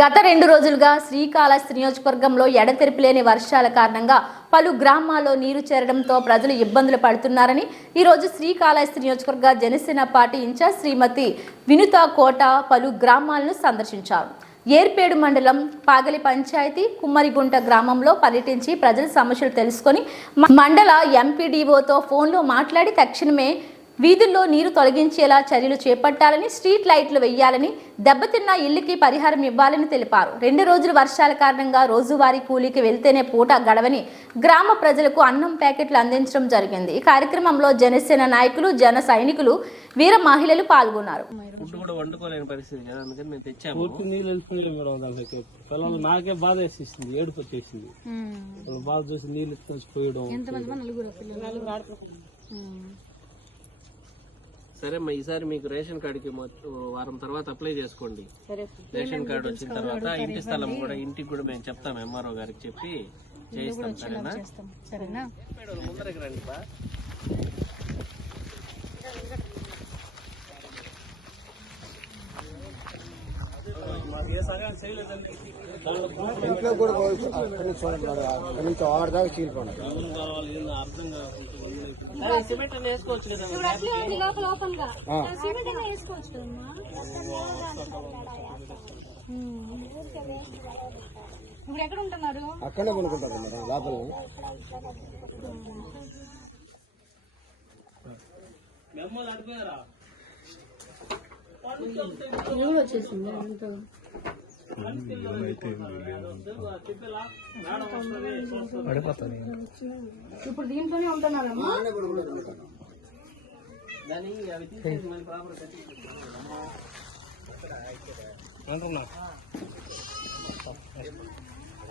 గత 2 రోజులుగా శ్రీకాళహస్తి నియోజకవర్గంలో ఎడతెరిపిలేని వర్షాల కారణంగా పలు గ్రామాల్లో నీరు చేరడంతో ప్రజలు ఇబ్బందులు పడుతున్నారని ఈ రోజు శ్రీకాళహస్తి నియోజకవర్గ జనసేన పార్టీ ఇన్ఛార్జ్ శ్రీమతి వినుత కోట పలు గ్రామాలను సందర్శించారు. ఏర్పేడు మండలం పాగలి పంచాయతీ కుమ్మరిగుంట గ్రామంలో పర్యటించి ప్రజల సమస్యలు తెలుసుకొని మండల ఎంపీడీఓతో ఫోన్లో మాట్లాడి తక్షణమే వీధుల్లో నీరు తొలగించేలా చర్యలు చేపట్టాలని, స్ట్రీట్ లైట్లు వేయాలని, దెబ్బతిన్న ఇళ్లకి పరిహారం ఇవ్వాలని తెలిపారు. 2 రోజుల వర్షాల కారణంగా రోజువారీ కూలీకి వెళ్తేనే పూట గడవని గ్రామ ప్రజలకు అన్నం ప్యాకెట్లు అందించడం జరిగింది. ఈ కార్యక్రమంలో జనసేన నాయకులు, జన సైనికులు, వీర మహిళలు పాల్గొన్నారు. నాకే బాధ వేసేసింది, ఏడుపు వచ్చేసింది. బాధ చూసి నీళ్ళు పోయడం. సరే అమ్మా, ఈసారి మీకు రేషన్ కార్డుకి వారం తర్వాత అప్లై చేసుకోండి. రేషన్ కార్డు వచ్చిన తర్వాత ఇంటి స్థలం కూడా ఇంటికి కూడా మేము చెప్తాం, ఎంఆర్ఓ గారికి చెప్పి చేయిస్తాం. సరేనా? ముందరికి రండి బా. ఇంట్లో కూడా అక్కడి నుంచి ఆడదాకా చీలిపోండి. అర్థం సిమెంట్ అని వేసుకోవచ్చు కదా. ఇప్పుడు ఎక్కడ ఉంటున్నారు? అక్కడే కొనుక్కుంటారు మేడం, లోపల వచ్చేసింది. ఇప్పుడు దీంట్లోనే ఉంటున్నారమ్మా.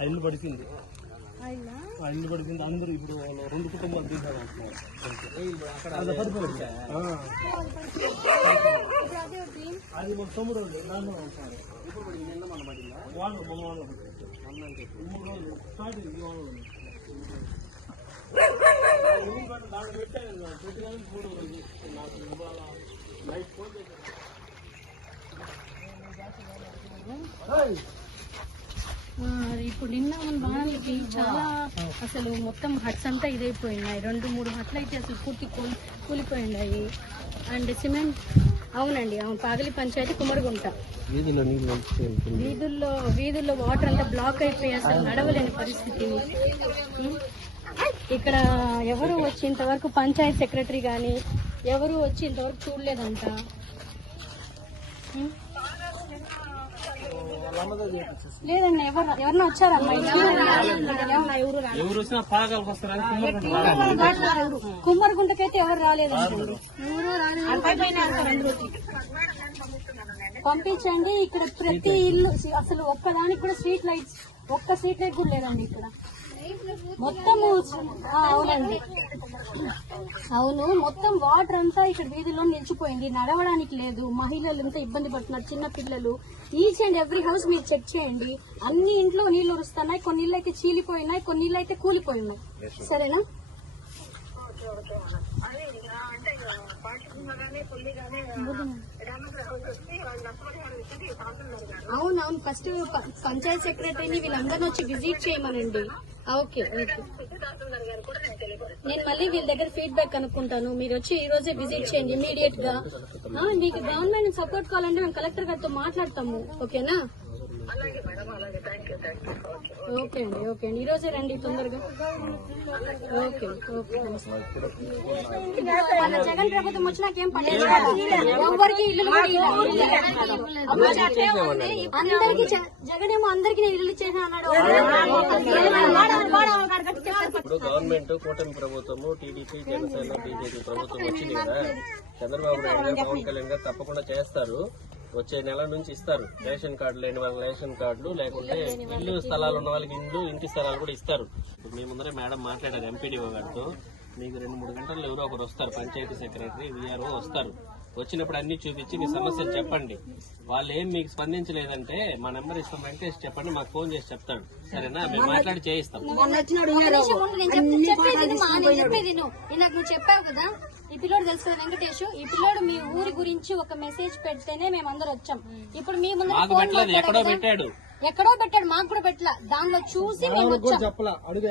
ఇల్లు పడిపోయింది, ఇల్లు పడిపోయింది. అందరూ ఇప్పుడు 2 కుటుంబాలు తీసారంటున్నారు. అది ఒక తమ్ముడు దాంట్లో ఉంటారు. వాళ్ళు 3 రోజులు స్టార్ట్ అయింది. దాంట్లో పెట్టాను, పెట్టిన 3 రోజులు నాకు ఇవాళ నైట్ ఫోన్ చేశాను. ఇప్పుడు నిన్న మన వానలకి చాలా అసలు మొత్తం హట్స్ అంతా ఇదైపోయినాయి. 2-3 హట్లు అయితే అసలు పూర్తి కూలిపోయినాయి. అండ్ సిమెంట్, అవునండి, పాగలి పంచాయతీ కుమ్మరిగుంట వీధుల్లో వాటర్ అంతా బ్లాక్ అయిపోయి అసలు నడవలేని పరిస్థితి. ఇక్కడ ఎవరు వచ్చి ఇంతవరకు పంచాయతీ సెక్రటరీ కానీ ఎవరు వచ్చి ఇంతవరకు చూడలేదంట. లేదండి, ఎవరన్నా వచ్చారమ్మా? కుమ్మరిగుంటకైతే ఎవరు రాలేదండి. పంపించండి. ఇక్కడ ప్రతి ఇల్లు అసలు ఒక్కదానికి కూడా స్ట్రీట్ లైట్ కూడా లేదండి ఇక్కడ మొత్తము. అవునండి, అవును, మొత్తం వాటర్ అంతా ఇక్కడ వీధిలో నిలిచిపోయింది. నడవడానికి లేదు. మహిళలు ఎంత ఇబ్బంది పడుతున్నారు, చిన్న పిల్లలు. ఈచ్ అండ్ ఎవ్రీ హౌస్ మీరు చెక్ చేయండి. అన్ని ఇంట్లో నీళ్లు వస్తున్నాయి. కొన్ని ఇళ్ళు అయితే చీలిపోయినాయి, కొన్ని ఇళ్ళు అయితే కూలిపోయినాయి. సరేనా? అవునవును, ఫస్ట్ పంచాయత్ సెక్రటరీని వీళ్ళందరినీ వచ్చి విజిట్ చేయమనండి. ఓకే ఓకే, నేను మళ్ళీ వీళ్ళ దగ్గర ఫీడ్బ్యాక్ కనుక్కుంటాను. మీరు వచ్చి ఈ రోజే విజిట్ చేయండి ఇమీడియట్ గా. మీకు గవర్నమెంట్ సపోర్ట్ కావాలంటే మేము కలెక్టర్ గారితో మాట్లాడతాము. ఓకేనా? ఓకే అండి, ఓకే అండి, ఈ రోజే రండి తొందరగా. Okay okay. మన జగన్ ప్రభుత్వం వచ్చినాకేం పడలేదు, ఎవరికి ఇల్లు అందరికి. జగన్ ఏమో అందరికి నేను ఇల్లు చేసిన అన్నాడు. ఇప్పుడు గవర్నమెంట్ కూటమి ప్రభుత్వము, టీడీపీ, జనసేన, బీజేపీ ప్రభుత్వం వచ్చింది కదా. చంద్రబాబు నాయుడు గారు, పవన్ కళ్యాణ్ గారు తప్పకుండా చేస్తారు. వచ్చే నెల నుంచి ఇస్తారు రేషన్ కార్డు లేని వాళ్ళకి రేషన్ కార్డులు, లేకుంటే ఇల్లు స్థలాలు ఉన్న వాళ్ళకి ఇంటి స్థలాలు కూడా ఇస్తారు. ఇప్పుడు మీ ముందరే మేడం మాట్లాడారు ఎంపీడీఓ గారితో. మీకు 2-3 గంటల్లో ఎవరో ఒకరు వస్తారు, పంచాయతీ సెక్రటరీ, వీఆర్ఓ వస్తారు. వచ్చినప్పుడు అన్ని చూపించి మీ సమస్యలు చెప్పండి. వాళ్ళు ఏం మీకు స్పందించలేదంటే మా నెంబర్ ఇస్తాం, వెంకటేష్ చెప్పండి, మాకు ఫోన్ చేసి చెప్తాడు. సరేనా? మేము మాట్లాడి చేయిస్తాం. చెప్పావు కదా, ఈ పిల్లోడు తెలుసు కదా వెంకటేష్, ఈ పిల్లోడు మీ ఊరి గురించి ఒక మెసేజ్ పెడితేనే మేమందరం వచ్చాం. ఇప్పుడు మీ ముందు ఎక్కడో పెట్టాడు, ఎక్కడో పెట్టాడు, మాకు కూడా పెట్టలా. దానిలో చూసి మేము వచ్చాం చెప్పలా అడుగు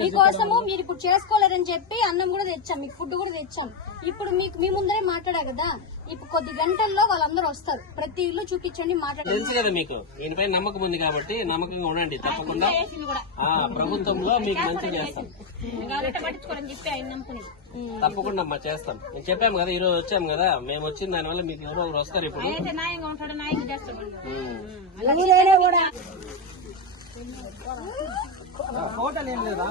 మీకోసము. మీరు ఇప్పుడు చేసుకోలేరని చెప్పి అన్నం కూడా తెచ్చాం, మీకు ఫుడ్ కూడా తెచ్చాం. ఇప్పుడు మీకు మీ ముందరే మాట్లాడా కదా, ఇప్పుడు కొద్ది గంటల్లో వాళ్ళందరూ వస్తారు. ప్రతి ఇల్లు చూపించండి, మాట్లాడండి. తెలుసు కదా మీకు ఈయనపై నమ్మకం ఉంది కాబట్టి నమ్మకంగా ఉండండి. తప్పకుండా ప్రభుత్వంలో మీకు మంచి చేస్తాం. తప్పకుండా అమ్మా చేస్తాం. మేము చెప్పాము కదా, ఈ రోజు వచ్చాము కదా, మేము వచ్చిన దాని వల్ల మీకు ఎవరో ఒకరు వస్తారు. ఇప్పుడు హోటల్ ఏం లేదా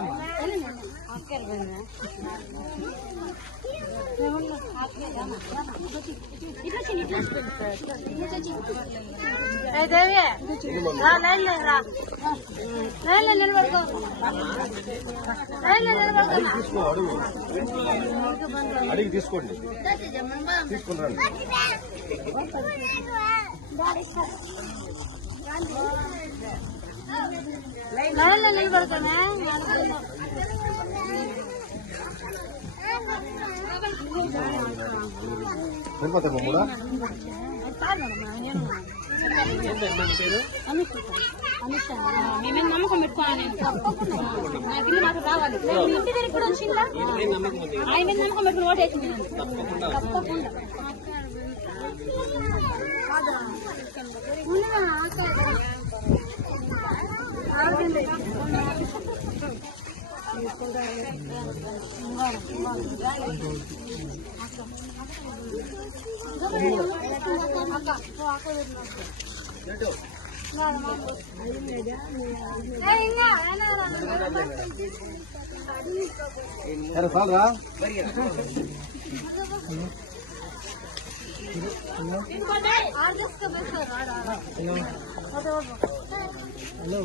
అడిగి తీసుకోండి, తీసుకుని రండి. నిలబడతానే వెళ్ళిపోతాము కూడా. మేమేం నమ్మకం పెట్టుకోవాలి. నాకు ఇల్లు మాకు రావాలి. ఇంటి దగ్గర కూడా వచ్చిందా ఆయన మీద నమ్మకం పెట్టుకుని ఓటేసింది. తప్పకుండా సరే చాలరా. హలో